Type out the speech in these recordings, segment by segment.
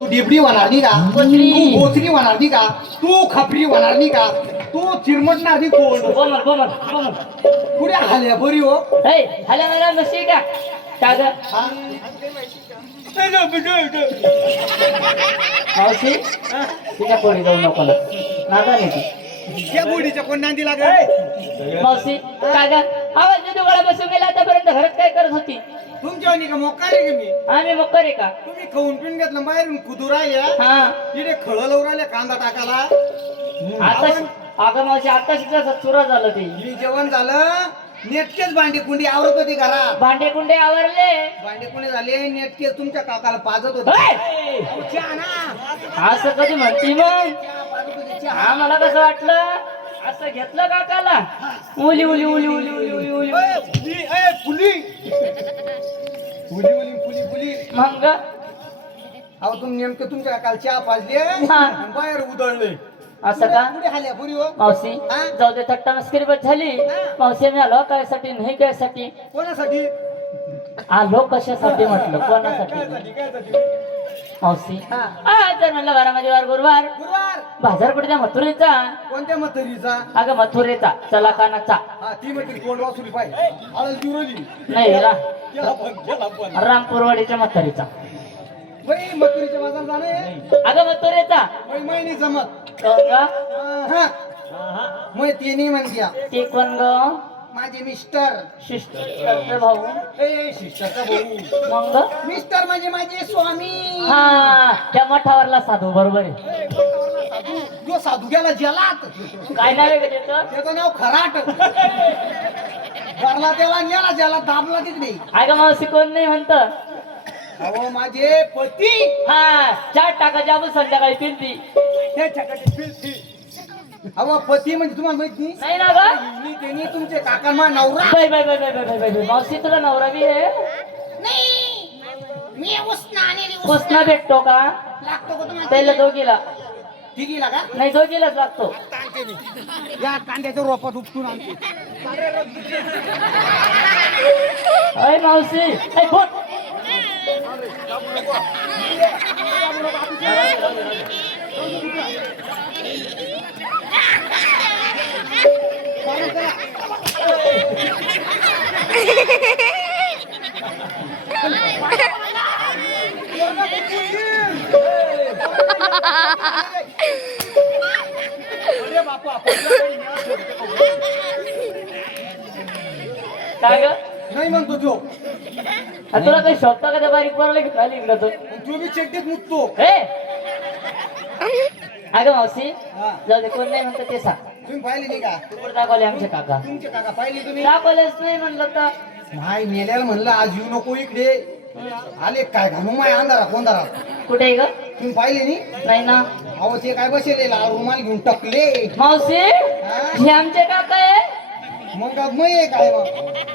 तू डिबडी होणार नाही का? कोथरी. तू गोचरी होणार नाही का? तू खपरी होणार नाही का? तू चिरमटणार नाही कोण? Bomber bomber bomber. पुढे आल्या बरी हो. ए हॅलो मला मशी का काग हा? मावशी तिच्या कोणी जाऊ नको ना नादा नाही ती. त्या गोडीच्या कोण नांदी लागेल? मावशी काग आवाज देतो गळा बसून गेला आतापर्यंत घरात काय करत होती? तुमच्या वाणी का मोकार आहे का मी? आम्ही मग करे का? तुम्ही खाऊन पिऊन घेतलं बाहेरून कुदूर आल्या हा तिथे खळ लवराले कांदा टाकाला. आता अगं मावशी आता शिकला चुरा झालं ते. मी जेवण झालं नेटकेच भांडी कुंडी आवरत होती घरात. भांडे कुंडे आवरले. भांडी कुंडी झाले नेटकेच तुमच्या काकाला पाजत होते. ओय! अहो, चहा ना. असं कधी म्हणती मग? चहा पाजत होती, चहा. हा मला कसं वाटलं असं घेतलं काकाला उली उली उली उली उली उली उली ए, फुली, ए, फुली. फुली, फुली, फुली, फुली. मग अहो तुम्ही नेमकं तुमच्या काकाला चहा पाजले हा. आणि बाहेर उधळले. असं का? पुढे हाल्या पुरी हो. मावशी हा? जाऊ दे थट्टा मस्करी बस झाली. मावशी मी आलो कायसाठी नाही कायसाठी कोणासाठी? आलो कशासाठी म्हटलं कोणासाठी कायसाठी? मावशी हा. आज जर म्हणलं बारामध्ये वार गुरुवार गुरुवार. बाजार कुठे मथुरेचा. कोणत्या मथरीचा? अगं मथुरेचा चला कानाचा हा ती मथरी कोण वाचुली पाहिजे आलं जुरली. नाही गेला पण. रामपुरवाडीच्या मथुरेचा. बाई मथुरीच्या बाजार जाणे. अगं मथुरेचा बाई महिनी जमत. हो का? हा. मग तिन्ही म्हणत्या ते कोण ग? माझे मिस्टर. शिष्टर भाऊ ए शिष्टाचा भाऊ. मग मिस्टर म्हणजे माझे स्वामी. हा त्या मठावरला साधू बरोबर आहे. ए, साधू. जो साधू गेला जलात काय नाव आहे का त्याचं? त्याचं नाव खराट. घरला त्याला नेला ज्याला दाबला तिकडे. अगं मावशी कोण नाही म्हणत. अहो माझे पती. हा चार टाका जाबू संध्याकाळी पिंपी. अहो पती म्हणजे तुम्हाला माहित नाही? नाही ना ग? हिनी त्यांनी तुमचे काका मा नवरा. Bye bye bye bye bye bye bye मावशी तुला नवरा बी आहे? नाही मी उसना आणि पुसणं भेटतो का? लागतो का तुम्हाला? त्याला दोघीला तिघीला का? नाही दोघीलाच लागतो. या कांद्याच्या रोपात उपटून आणते. अय मावशी अय फुट. अरे बापा काय ग? नाही म्हणतो तो. आ, तुला काही शोधता का त्या बारीक पोराला की खाली इकडं तो? तू बी चड्डीत मुततो. हे अगं मावशी हा. जाऊ दे कोण नाही म्हणतं ते सांग. तुम्ही पाहिली नाही का? तू कुठं दाखवले आमचे काका? तुमचे काका पाहिली तुम्ही? दाखवलेच नाही म्हणलं तर. नाही मेल्याला म्हणलं आज येऊ नको इकडे. आले काय घालू माय अंधारा कोंधारा. कुठे ग? तुम्ही पाहिले नाही? नाही ना अहो ते काय बसेल रुमाल घेऊन टकले. मावशी हा? हे आमचे काका आहे. मग मग काय मग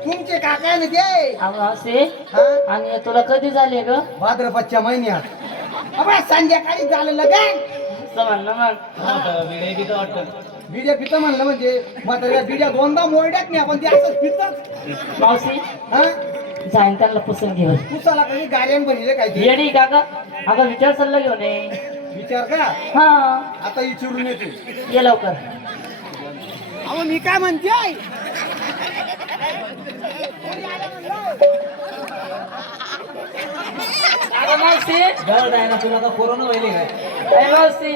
तुमचे काका आहे ना ते. अहो, मावशी हा? आणि तुला कधी झाले ग? भाद्रपदच्या महिन्यात. अबे संध्याकाळी झालं लगन. असं म्हणणं मग बिड्या पितं म्हणलं म्हणजे म्हाताऱ्या बिड्या दोनदा मोरड्यात नाही आपण ते असंच पितच. मावशी हा जाईन त्यांना पुसून घेऊन तू चला कधी गाड्यान बनले काय ते येडी काका अगं विचार सल्ला घेऊन ये. विचार करा. हा आता विचारून येते. ये लवकर. अहो मी काय म्हणते अगं मावशी तुला का कोरोना व्हायले काय? अरे मावशी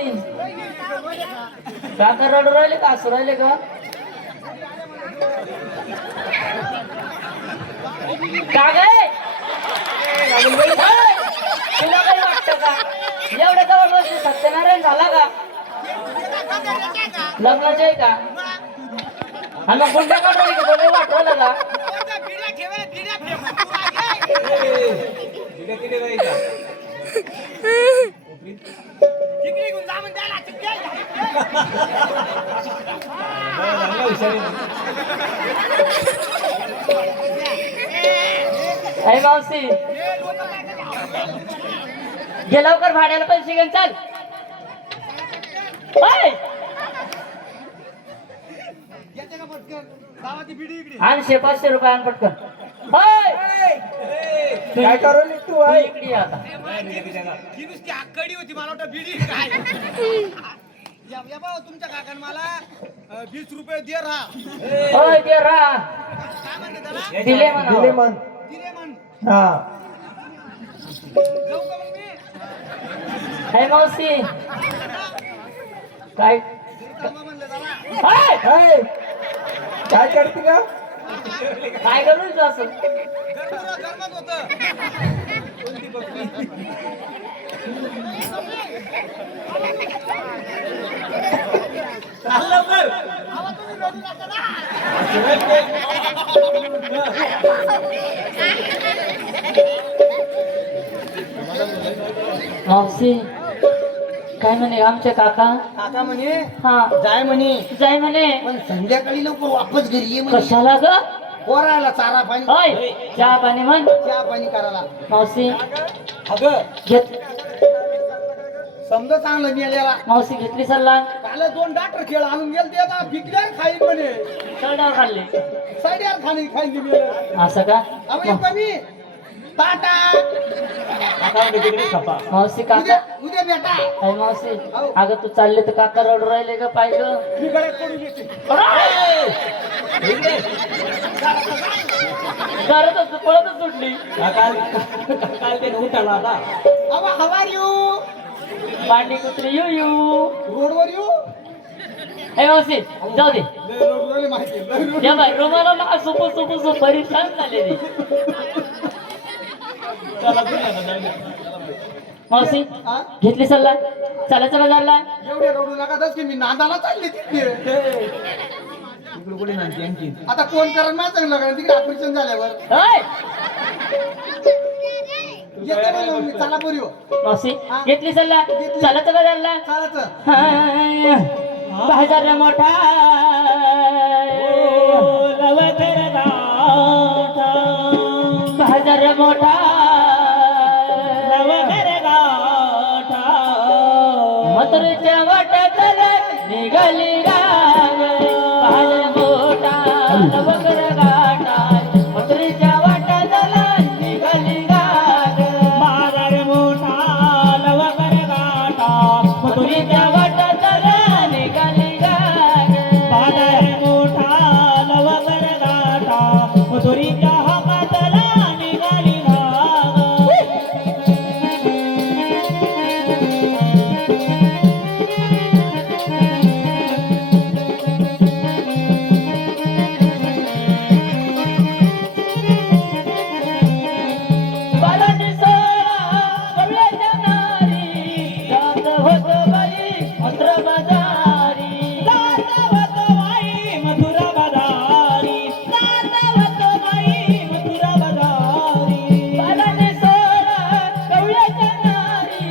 काका रडू राहिले का हसू राहिले का? का गे? तुला काही वाटतं का एवढ्या जवळ बसून सत्यनारायण झाला का? लग्नाचे आहे का? आणि मग गुंडा काढून कोणी वाटवलं का? अरे मावशी गे लवकर भाड्याला पैसे घेऊन चाल. ओय! येते का पटकन गावाची बिडी इकडे 500 रुपये आण पटकन. होय. काय करू तू तू आहे इकडे ये आता. ही नुसती आकडी होती मला वाटतं बिडी काय या भाऊ तुमच्या काकान मला 20 रुपये दे राहा होय ते राहा. काय म्हणते त्याला दिले दिले म्हणा. मन दिले म्हण हा जाऊ का मग मी हे मावशी काय थांबा म्हणलं जरा होय. हाय. काय करते का काय करू तू असं गरमत होतं मावशी काय म्हणे आमचे काका. काका म्हणे हा जाय म्हणे जाय म्हणे. पण संध्याकाळी लवकर वापस घरी ये म्हणे कशाला ग. पोरायला चारा पाणी होय चहा पाणी म्हण. चहा पाणी करायला मावशी अगं घेत समजा चांगलं मिळालेला मावशी घेतली सल्ला. काल 2 डॉक्टर खेळ आणून गेल ते आता पिकल्यावर खाईन म्हणे चढाव खाल्ले. साईडवर खाईन दिली असं का अहो कमी टाटा मावशी उद्या काका. उद्या बेटा अरे मावशी अगं तू चालले तर काका रडू राहिले का पाहिलं. मी गळ्यात पडून येते करतच पळतच सुटली. अहो हवार यू भांडी कुत्री यू यू. रोडवर यू हे मावशी जाऊ दे. रोडवर माहिती लय रोड. या बाय रुमाला ना सुपू सुपू सुपू परेशान झालेली. मावशी हा? घेतली सल्ला. चालायचं बाजारला. एवढे रोडू नका की मी नांदाला चालले तिथे आता कोण करण माझं लग्न तिकडे ऑपरेशन झाल्यावर होय. येते म्हणलं मी चला पोरी हो मावशी हा? घेतली सल्ला. घेतली. चालायचं बाजारला. चालायचं बाजार मोठा बाजार मोठा मथुरेच्या वाट्यात निघाली राग. बाजार मोठा नवकर गाठा मथुरेच्या वाट्यात निघाली राग. बाजार मोठा नवकर गाठा मथुरेच्या वाट्यात निघाली राग. बाजार मोठा नवकर गाठा मथुरेच्या हाताला निघाली राग. बालाजी सोळा कवळ्याच्या नारी जात होत बाई मथुरा बाजारी. जात होत बाई मथुरा बाजारी. जात होत बाई मथुरा बाजारी. बालाजी सोळा कवळ्याच्या नारी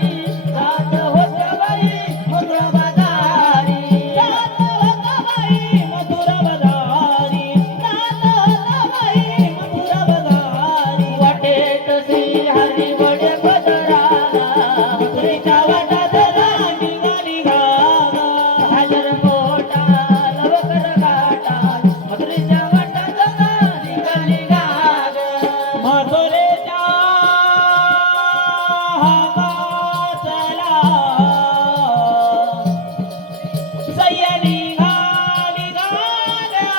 जात होत बाई मथुरा बाजारी. जात होत बाई मथुरा बाजारी. जात होत बाई मथुरा बाजारी. वाटेत श्री हरी वडे पदराला मथुरेच्या वाटात निघाली गावा. बाजार मोठा लवकर गाठा मथुरेच्या वाटात निघाली गाव. मथुरेच्या हाताला सय्या निघाली गाड्या.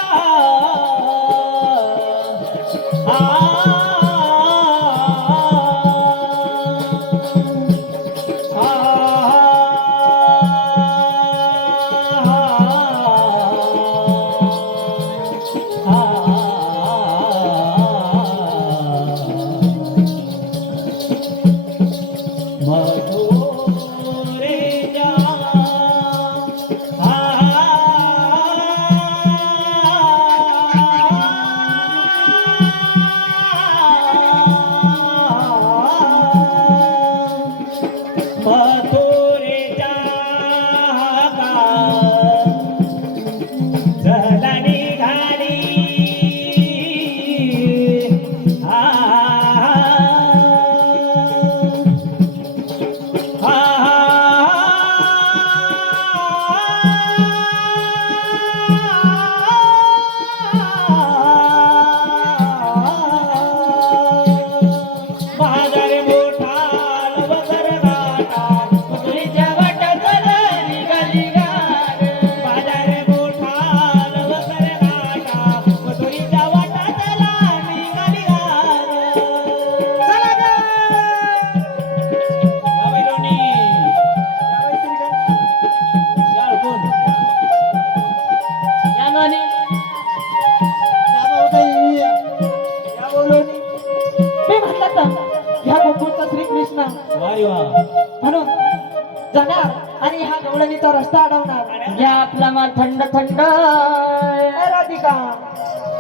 जाणार आणि ह्या गवळणीचा रस्ता अडवणार. घ्या आपला माल थंड थंड. ए राधिका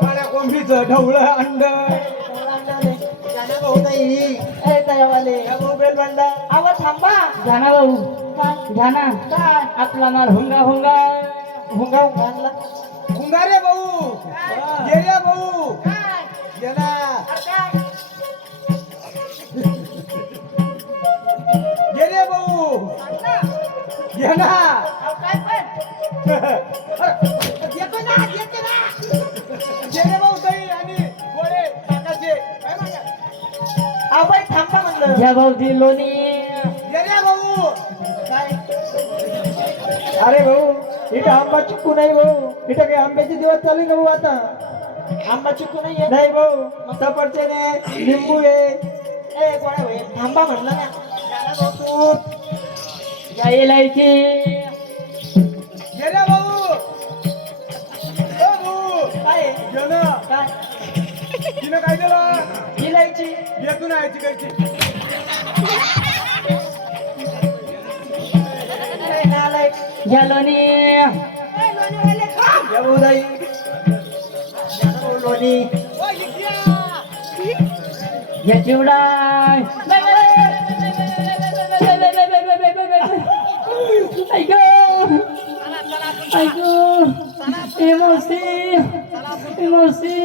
माझ्या कोंबडीचं ढवळं अंड ए दयावाले मोबाईल बंडा आवा थांबा. घ्या ना भाऊ, घ्या ना. काय आपला माल हुंगा हुंगा. हुंगा हुंगा आणला. हुंगा रे भाऊ ये रे भाऊ ये ना ये रे भाऊ ये ना येतो ना येतो ना ये रे भाऊ दही आणि गोळे टाकायचे काय मागा आवाज थांबा म्हणलं. घ्या भाऊ ती लोणी. ये रे भाऊ काय अरे भाऊ इथं आंबा चिक्कू नाही भाऊ इथं काही आंब्याचे दिवस चालू आहे ना भाऊ आता आंबा चिकू नाही येत. नाही भाऊ सफरचंद आहे लिंबू आहे ए गोळ्या होय थांबा म्हणलं ना. याला भाऊ तू घ्या इलायची. ये रे भाऊ ओ भाऊ काय आहे? ये ना काय तिनं काय दिलं इलायची. येतून आहे तिकडची ए नालायक. घ्या लोणी. या भाऊ दाई लोणी ओ इक्या घ्या चिवडा. ऐक ऐक ए मावशी, ए मावशी.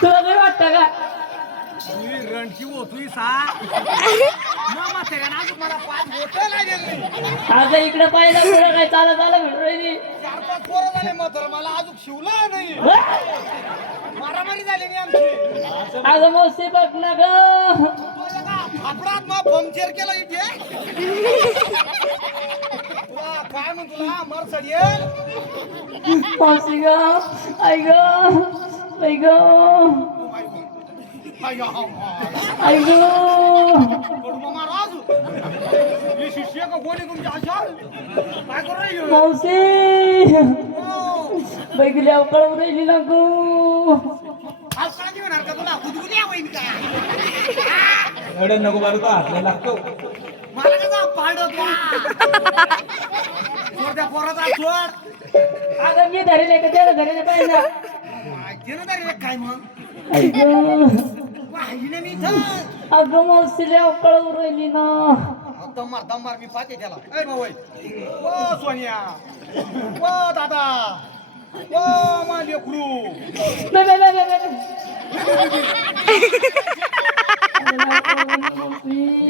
तुला काय वाटतं का? तुम्ही रणची होतोय सा मामा सगळ्यांना अजून मला 5 बोटं लागेल. आता इकडे पाहिलं पुढे काय चालत आलं म्हणून राहिली. 4-5 पोरं झाले मात्र मला अजून शिवलं नाही. मारामारी झाली नाही आमची. अगं मावशी बघ ना ग. तुला का फापडात मग पंक्चर केलं इथे. तुला काय म्हणतो तुला मरसड येईल. मावशी ग आई ग आई ग आई ग. कडू महाराज ही शिष्य का कोणी तुमच्या आशाल काय करू राहिली? मावशी बैगल्या उकळून राहिली ना गो. आज काय घेणार का तुला गुदगुल्या होईल का? एवढे नको मारू का हातला लागतो मला कसा पाडत सोड त्या पोराचा सोड. अगं मी धरेल का त्याला धरेल पाहिजे ना. माहिती ना तरी काय मग आई ग पाहिजे मी इथं. अगं मावशीला उकळून राहिली ना. दममार मी पाहते त्याला. ए भाऊ ओ सोनिया ओ दादा ओ मा लेकरू. बे, बे, बे, बे, बे.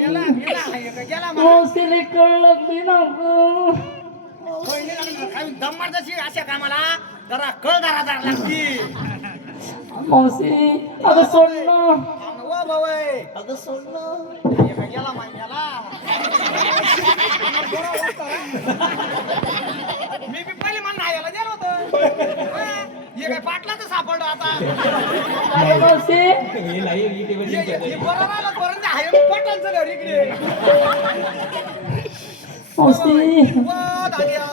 गेला हाय का गेला मग. मावशीला कळलं मी ना गं. पहिले लागलं काय दममार जशी अशा कामाला जरा कळ दारा लागती. मावशी अगं सोड ना. ओ भाऊ अगं सोडलं. गेला महिन्याला. मी बी पहिले मला नायाला गेलो होतो. हे काय पाटलाच सापडलं आता. अगं मावशी हे बरं राहिलं बरं नाही आहे पटांचं घर इकडे. मावशी वा दाद्या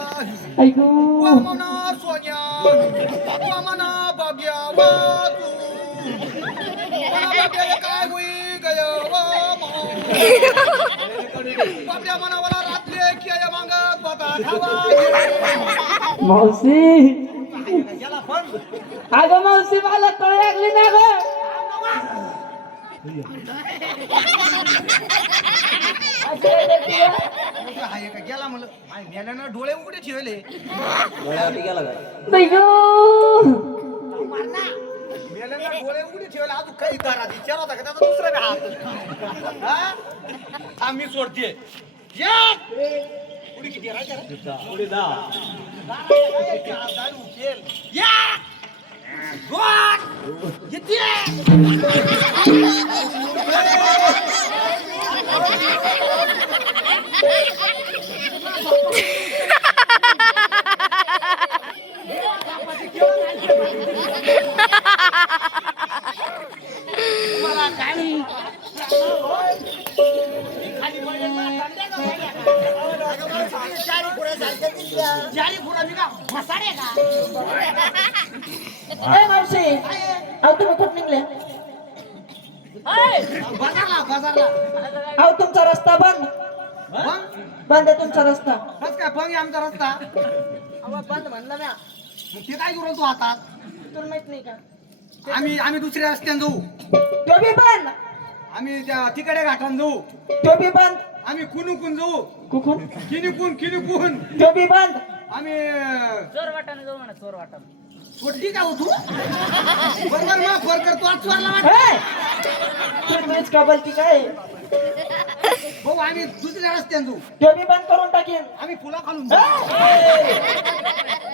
ऐकू वा मना सोन्या वा मना बाग्या वा तू मना बाग्या काय होई गय वा बाब्या मना वाला रात्री किया मागत बता खावा. मावशी गेला पण अगं मावशी मला कळ लागली ना ग. आहे का गेला म्हणलं मेल्यानं डोळे उघडे ठेवले. बाई गं. मेल्यानं डोळे उघडे ठेवले अजून काही करा विचार होता का त्याचा दुसरा बी हात. हा? थांब मी सोडते. पुढे किती राहायचं पुढे जा. या गोड किती मला काय खाली चारी पुरा मी का बोकाडे का ए मावशी अहो तुम्ही कुठं निघले बाजारला अहो तुमचा रस्ता बंद बंद आहे तुमचा रस्ता बस काय फंग आहे आमचा रस्ता अहो बंद म्हणलं ना मग ते काय करू तू हातात तुला माहित नाही का आम्ही दुसऱ्या रस्त्याने जाऊ तो बी बंद आम्ही त्या तिकडे घाटान जाऊ तो बी बंद आम्ही कुणून जाऊ कुकून किनिकून तो बी बंद आम्ही चोर वाटाने जाऊ म्हणा चोर वाटाने सोडली का हो तू बरोबर मग फर करतो आज चोरला वाट. ए! तुम्हीच का बोलती काय भाऊ आम्ही दुसऱ्या रस्त्याने जाऊ तो बी बंद करून टाकेन आम्ही फुला खालून जाऊ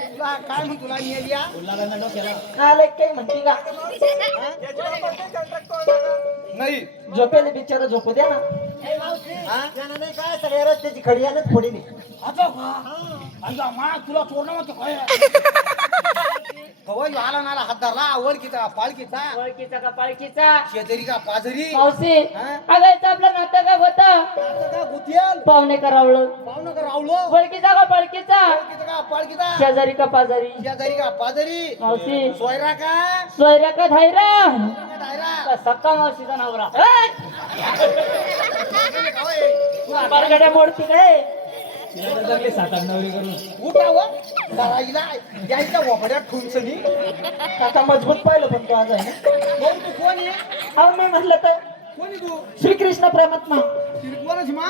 तुला काय म्हणतो तुला या आले काही म्हणती का नाही झोपेले बिचारा झोपू द्या ना नाही काय सगळ्या रस्त्याची खडी आलं थोडी नाही आता का मा तुला चोरणं म्हणतो काय कवा आला नाला हात धरला ओळखीचा पाळखीचा ओळखीचा का पाळखीचा शेजारी का पाजरी मावशी हा? अगायचं आपलं नातं काय होतं आता का गुतियाल पाहुणे करावलं पाहुणं का रावलो ओळखीचा का पाळखीचा ओळखीचा का पाळखीचा शेजारी का पाजारी शेजारी का पाजरी मावशी सोयरा का सोयऱ्या का धायरा डायरा का सक्का मावशीचा नवरा बारगड्या मोडती काय उठावं करायला यायच्या वपड्यात ठुमसनी आता मजबूत पाहिलं पण तो आज आहे भाऊ तू कोण आहे अहो मी म्हटलं तर कोणी तू श्रीकृष्ण परमात्मा कोणाची मा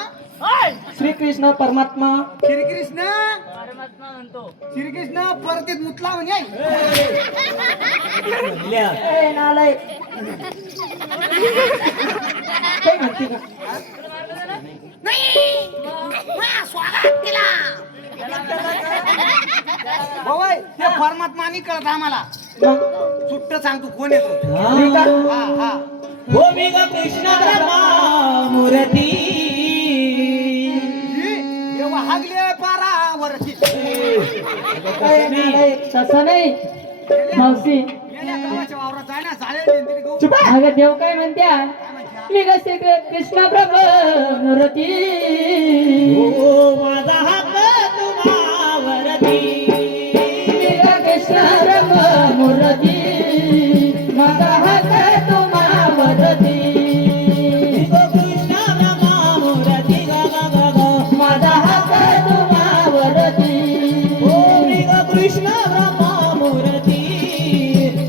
श्रीकृष्ण परमात्मा श्रीकृष्ण परमात्मा म्हणतो श्रीकृष्ण परतीत मुतला म्हणे ए नालाय काय म्हणते का नाही मा स्वागत केला भाऊ ते परमात्मानी कळत आम्हाला मग सुट्ट सांग तू कोण येतो मी का? हा हा देवा हागले पारावरती ए, नालाय. तसं नाही मावशी गेल्या गावाच्या वावरात जाय ना चालेल तरी गहू. चुप आहे. अगं देव काय म्हणत्या मी कसे कृष्ण प्रभू मूर्ती मी ग कृष्ण प्रभू मूर्ती माझा हात तुम्हावरती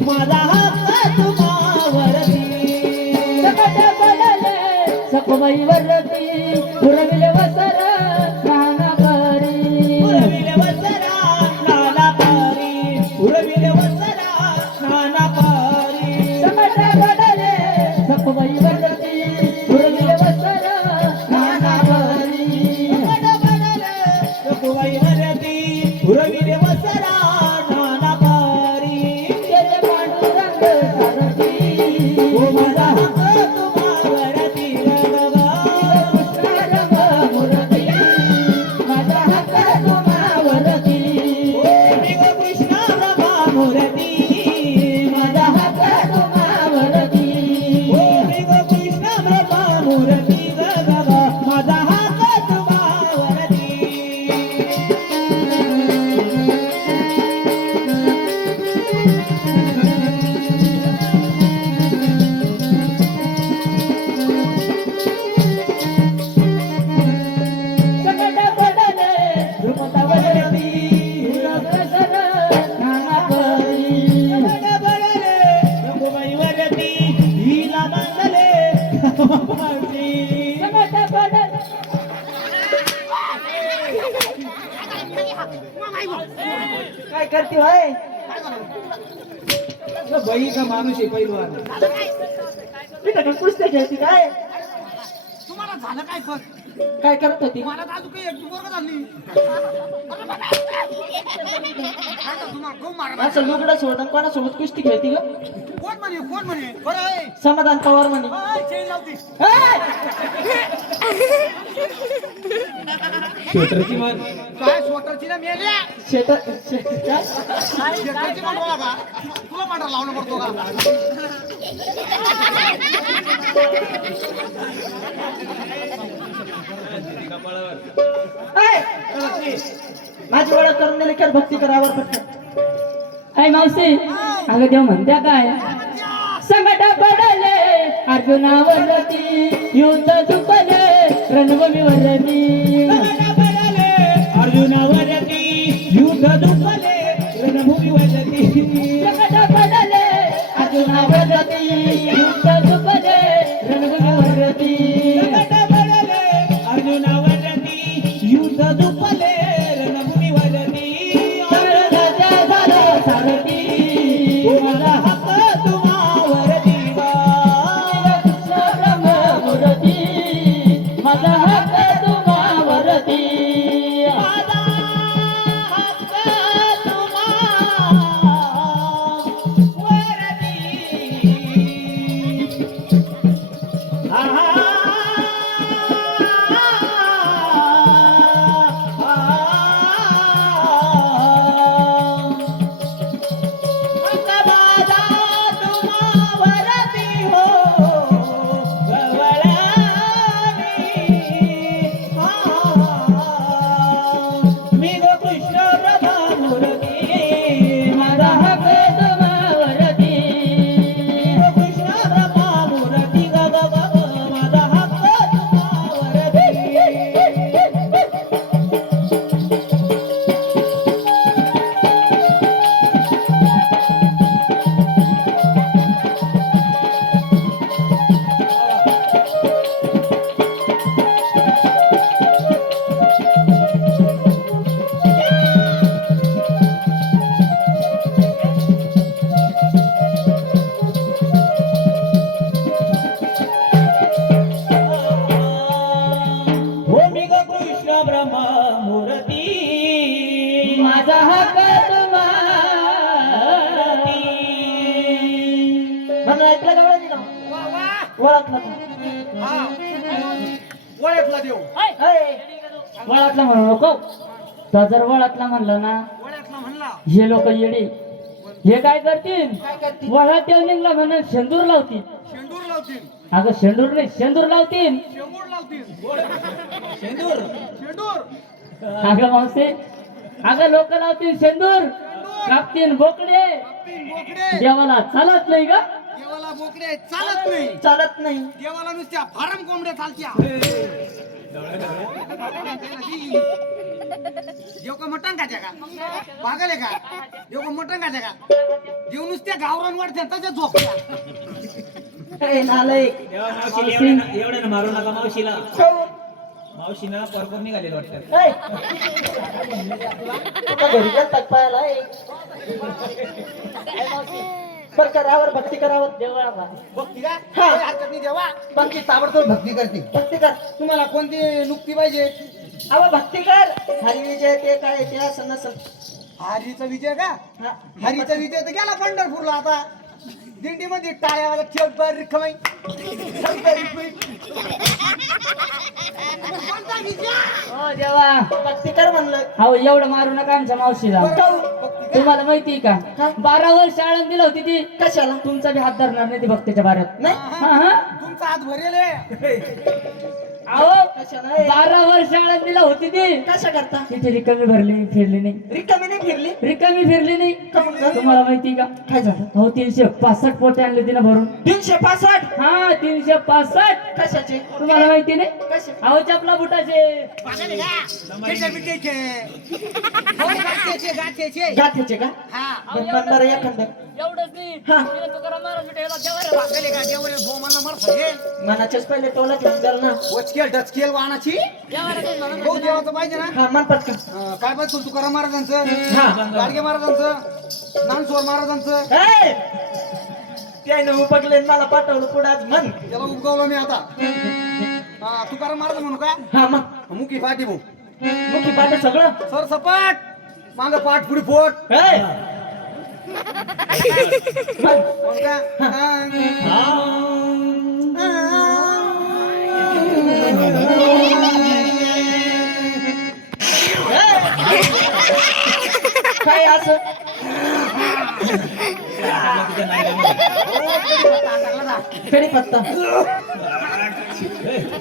माझा हात तुम्हावरती सकट पडले सखुबाई वरती पुरविले वसर स्नानकरी सकट पडले सखुबाई वरती पुरविले वसर स्नानकरी केले पांडुरंग सारथी माझा हात तुम्हावरती कृष्ण रंग मूर्ती माझा हात तुम्हावरती माझा हात तुम्हावरती सकट पडले ध्रुपदावरती पुरवसर स्नानकरी सकट पडले काय करते भाई बळीचा माणूस आहे पहिलवान तिथं कुस्ती खेळती काय तुम्हाला झालं काय पण काय करत होती मला तर अजून काही एक वर्ग झाली तुम्हाला खूप मारणार असं लुगडं सोडून कोणासोबत कुस्ती खेळती ग कोण म्हणे बरं आहे समाधान पवार म्हणे चेन लावती शेतरची मान काय स्वतःची ना मेल्या काय शेताची म्हणतो का तुला पांढरा लावणं पडतो माझी ओळख करून दिली कर भक्ती करावर पटकन काय मावशी अगं देव म्हणत्या काय संकट पडले अर्जुनावरती युद्ध झुकले रणभूमीवरती अर्जुनावरती युद्ध दुखले रणभूमीवरती संकट पडले अर्जुनावरती युद्ध झुकले रणभूमीवरती अर्जुनावरती युद्ध दुखले रणभूमीवरती झालं सारथी मला हक्क तुम्हावरती कृष्ण ब्रह्ममूर्ती माझा हक्क तुम्हावरती माझा हक्क तुम्हावरती हो मी गो कृष्ण ब्रह्ममूर्ती माझा हक्क तुम्हावरती कृष्ण ब्रह्ममूर्ती ग ग ग ग माझा हक्क तुम्हावरती हो मी ग कृष्ण ब्रह्ममूर्ती माझा हक्क तुम्हावरती म्हणून ऐकलं का ओळखलं? ओळखलं का? वळखला देव वळातला म्हणू नको तो जर वळातला म्हणलं ना वळखला म्हणला हे लोक येडे हे काय करतील वळात येऊन निघला म्हणून शेंदूर लावतील शेंडूर लावतील अगं शेंदूर नाही शेंदूर लावतील शेंगूर लावतील शेंडूर शेंडूर अगं मावशी अगं लोक लावतील शेंदूर कापतील बोकडे तीन बोकडे देवाला चालत नाही का देवाला बोकडे चालत नाही चालत नाही देवाला नुसत्या फारम कोंबड्या चालत्या देव का मटण खात्या का पागल का देव का मटण खात्या का देव नुसत्या गावरान वाढत्या त्याच्या झोपत्या ए, नालायक. एवढ्यानं मारू नका मावशीला काहून? मावशीनं परपूर निघालेलं वाटतं ए, तुका घरी गेलतात पायाला ए. बरं करावर भक्ती करावर देवा भक्ती का हा. काही हरकत नाही देवा भक्ती ताबडतोब भक्ती करते भक्ती कर तुम्हाला कोणती नुकती पाहिजे अहो भक्ती कर हरी विजय ते काय ते असं नसं हरीचा विजय का हा. हरीचा विजय तर गेला पंढरपूरला आता दिंडीमध्ये टाळ्यावाला ठेवत रिकमाई कोणता विजय हो देवा भक्ती कर म्हणलं अहो एवढं मारू नका आमच्या मावशीला काहून? तुम्हाला माहिती का काय? 12 वर्ष आळंद दिला होती ती कशाला तुमचा बी हात धरणार नाही ती भक्तीच्या बाऱ्यात नाही हा हा तुमचा हात भरेल आहे. अहो कशाला ए? 12 वर्ष आळंद दिला होती ती कशा करता तिथे रिकामी भरली फिरली नाही रिकामी नाही फिरली रिकामी फिरली नाही काहून ग? तुम्हाला माहिती का काय झालं हो 365 पोते आणले तिने भरून 365 हा 365 कशाचे तुम्हाला माहिती नाही कशा अहो चपला बुटाचे पागल आहे का? त्याच्या बिट्याचे. हो, गाठ्याचे, गाठ्याचे. गाठ्याचे का हा. बरं एखादं एवढंच नाही हा. तिने तुकाराम महाराज भेटायला देवाला पागल आहे का? देवाला भो मला मारता ये. मनाच्याच पहिले टोला घेऊन जाल ना वचकेल डचकेल वाहनाची देवाला काही म्हणून हो देवाचं पाहिजे ना हा मन पटकन काय पाहिजे तुकाराम महाराजांचं हा. गाडगे महाराजांचं ज्ञानस्वर महाराजांचं ए! त्यानं उपकले मला पाठवलं पुढे आज मन त्याला उगवलं मी आता हा, तुकाराम महाराज म्हणू का हा मग मुखी पाठी भाऊ मुखी पाठ सगळं सर सपाट माग पाठ पुढे पोट ए! मग, मग का? काय असं कढीपत्ता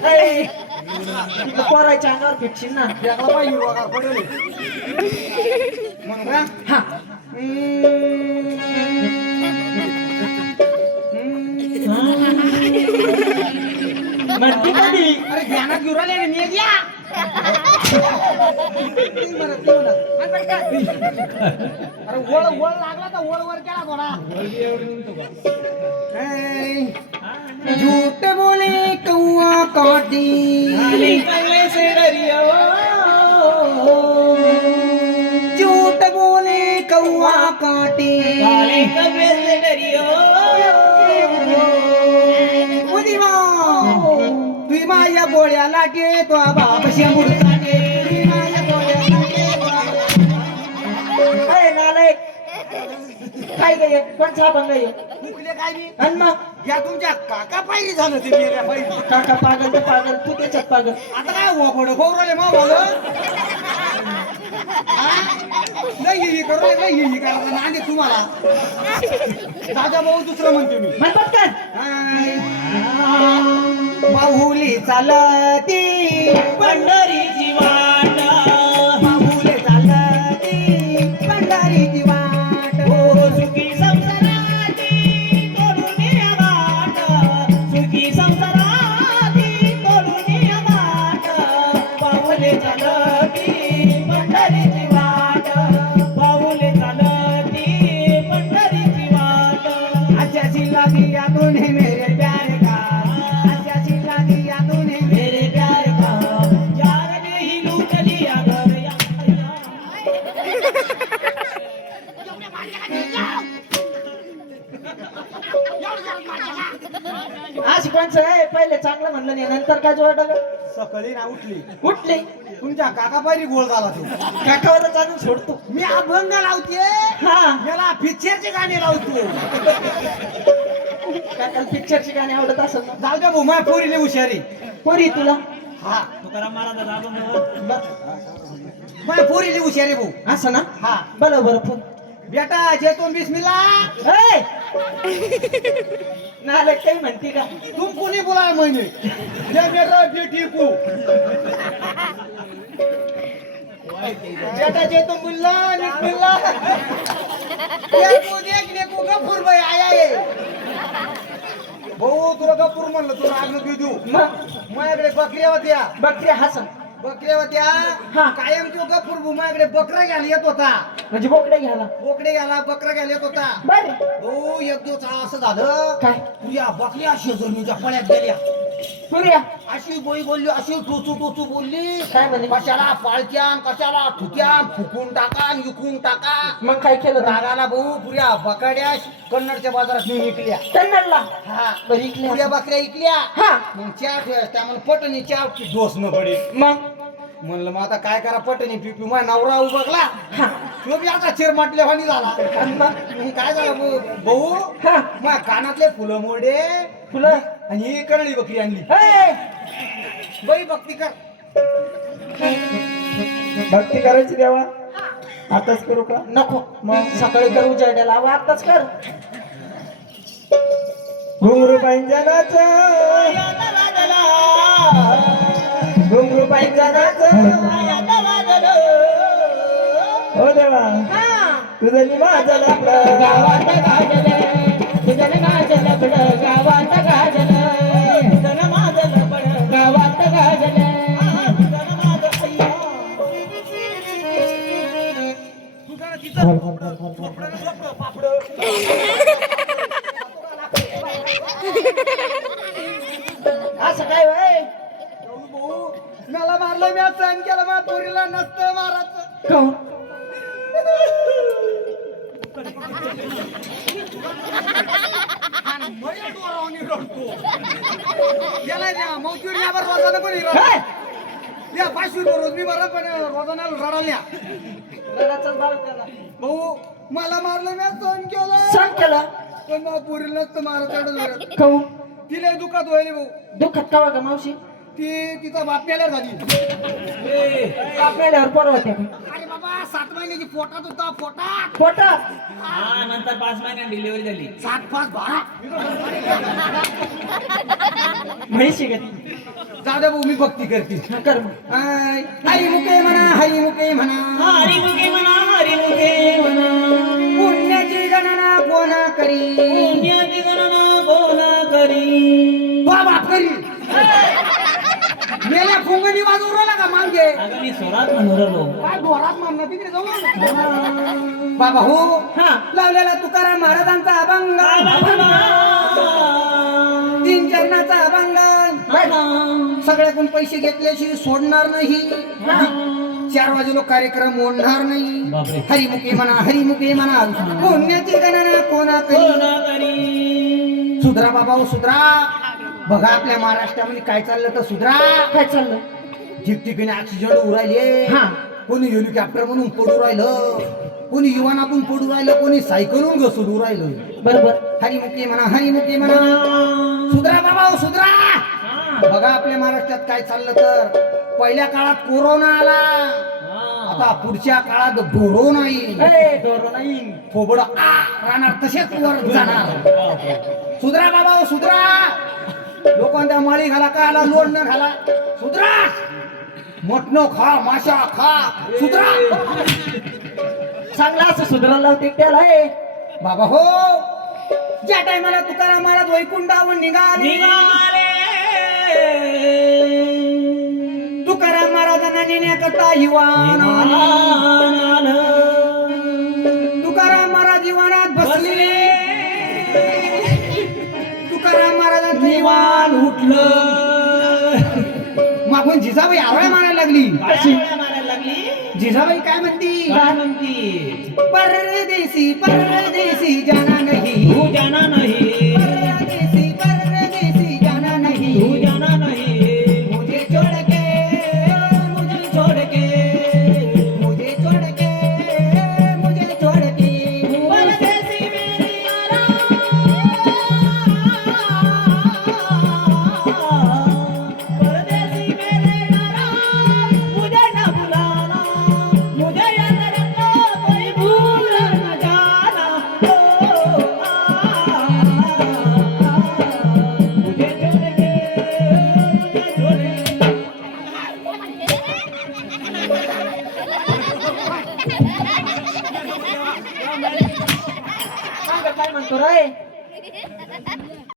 ए! तिथं पोरायच्या अंगावर फिटशील ना वेगळा पाहिजे हिरवागार पडेल म्हणू का हा हम्म. म्हणते कधी अरे ध्यानात घेऊन राहिले रे मी या अरे वळ वळ लागला तर वळ वर केला थोडा झूठ बोले कौआ काटी झूठ बोले कौआ काटी तुझी माझ्या बोळ्या लाटे तो बाप शेंबूड लाटे तुझी माझ्या बोळ्या लाटे काय नालायक काय काय कोणचा अभंग आहे मुकले काय मी आणि मग या तुमच्या काका पायरी झालं ते मेऱ्या पायरी काका पागल तर पागल तू त्याच्यात पागल आता काय वफड गौरवले मा झालं नाही ही करू नाही ही करा नांदे तुम्हाला दादा भाऊ दुसरं म्हणते मी म्हणतात काय बाहुली चालती पंढरीची वाट बाहुली चालती पंढरीची वाट हो सुखी संसाराची तोडून या वाट सुखी संसाराची तोडून या वाट पाऊले चालती पंढरीची वाट पाऊले चालती पंढरीची वाट अच्छा चिल्ला दिया तूने मेरे प्यार का अच्छा चिल्ला दिया तूने मेरे प्यार का यार ने ही लूट लिया घर या आज कोणचं आहे पहिले चांगलं म्हणलं नाही नंतर काय जोड सकाळी ना उठली उठले तुमच्या काका पायरी गोळ झाला तो काकावर जाणून सोडतो मी अभंग लावते हा याला पिक्चरचे गाणे लावतो काकाला पिक्चरची गाणी आवडत असेल ना जाऊ द्या भाऊ माझ्या पोरीले हुशारी पोरी तुला हा तुकाराम महाराजाचा अभंग माझ्या पोरीले हुशारी भाऊ असं ना हा बरं बरं फोन बेटा जेतो बिस्मिल्ला नाले काही म्हणते का तुम कोणी बोला म्हणजे ये मेरा बेटी को बेटा जेतो बिस्मिल्ला बिस्मिल्ला ये को देखने को गफूर भाई आया है भाऊ तुला गफूर म्हणलं तुला आग नको देऊ मग माझ्याकडे बकऱ्या होत्या बकरी हसन बकऱ्या होत्या हा. कायम तो गफूर भाऊ माझ्याकडे बकरा घ्यायला येत होता म्हणजे बोकडे घ्यायला बोकडे घ्यायला बकरा घ्यायला येत होता बर भाऊ एक दिवस असं झालं काय तुझ्या बकऱ्या शेजरणीच्या पळ्यात गेल्या सूर्या अशी बोई बोलली अशी टोचू टोचू बोलली काय म्हणे कशाला पाळत्यान कशाला ठुक्यान फुकून टाका विकून टाका मग काय केलं रागाला भाऊ पुऱ्या बकड्या कन्नडच्या बाजारात नेऊन विकल्या कन्नडला हा बरं इकले पुऱ्या बकऱ्या विकल्या हा मग चार त्यामुळे पटणी चार डोस न पडे मग म्हणलं मग आता काय करा पटणी पिपी माझ्या नवरा उबगला हा तो बी आता चिर म्हटल्यावानी झाला आणि मग मग काय झालं भाऊ हा माझ्या कानातले फुलं मोडे फुलं आणि ही करळी बकरी आणली ए, बाई भक्ती कर भक्ती करायची देवा आताच करू का नको मग सकाळी कर उजाड्याला आवा आताच कर घुंगरू पैंजनाचा घुंगरू पैंजनाचा हो देवा तुझं मी माझं लपडं गावात गाजलं तुझं माझं लपडं गावात गाजलं तुझं माझं लपडं गावात गाजलं असं काय वय भाऊ मला मारलं मी आज सहन केलं माझ्या पोरीला नसतं मारायचं कोण माझ्या डोळ्यावरून रडतो गेलाय ना मौतीवर या बरं रोजानं पण रडा या 500 रुपये रोज मी बरं पण रोजानं रडाल्या रडाचा बाळ त्याला भाऊ मला मारलं मी आज सहन केलं सांग केलं पण माझ्या पोरीला नसतं मारायचं कहू तिला दुखात व्हायले भाऊ दुःखात कावा का मावशी ती तिचा बाप मेल्यावर झाली आपल्याला परवा त्या अरे बाबा 7 महिन्याची पोटात होता पोटात पोटा हा नंतर 5 महिन्यात डिलिव्हरी झाली 7 5 12 म्हैशी का ती दादा भाऊ मी भक्ती करते हा, कर मग हरी मुके म्हणा हरी मुके म्हणा हरिमुखे म्हणा हरिमुखे म्हणा पुण्याची गणना कोणा करी पुण्याची गणना कोणा करी बाप करी अगं मी स्वरात म्हणून राहिलो. काय डोरात मारणार तिकडे जाऊ बाबा हो हा. लावलेला तुकाराम महाराजांचा अभंग तीन चरणाचा अभंग सगळ्याकडून पैसे घेतल्याशिवाय सोडणार नाही 4 वाजे लोक कार्यक्रम ओढणार नाही बापरे. हरिमुखे म्हणा पुण्याची गणना कोणा करी सुधरा बाबा हो सुधरा बघा आपल्या महाराष्ट्रामध्ये काय चाललं तर सुधरा काय चाललं ठिकठिकाणी ऍक्सिडेंट उरायले कोणी हेलिकॉप्टर म्हणून पडू राहिलं कोणी विमानातून पडू राहिलं कोणी सायकलून घसडू राहिलं बरोबर हरिमुखे म्हणा सुधरा बाबा हो सुधरा बघा आपल्या महाराष्ट्रात काय चाललं तर पहिल्या काळात कोरोना आला आता पुढच्या काळात डोरो नाही थोबड राहणार तसेच वर जाणार सुधरा बाबा हो सुधरा लोकांना माळी घाला का आला लोण न घाला सुधरा मटण खा माशा खा सुधरा चांगला असं सुधारायला लावते त्याला हे बाबा हो ज्या टायमाला तुकाराम महाराज वैकुंठावर निघाले तुकाराम महाराजांना नेण्याकरता युवान तुकाराम महाराज युवानात बसले तुकाराम महाराजांचं युवान उठलं मागून जिजाबाई आवळ्या मारायला लागली मारायला लागली. जिजाबाई काय म्हणती काय म्हणती? परदेसी जाना नहीं तू जाना नहीं, परदेसी जाना नहीं तू जाना नहीं. मुझे छोड़ के मुझे छोड़ के, मुझे छोड़ के मुझे छोड़ के परदेसी मेरी यारा. परदेसी मेरे यारा, मुझे न बुलाना, मुझे याद रखना, कोई भूल न जाना. मुझे छोड़ के, मुझे छोड़ के. काय म्हणतो रे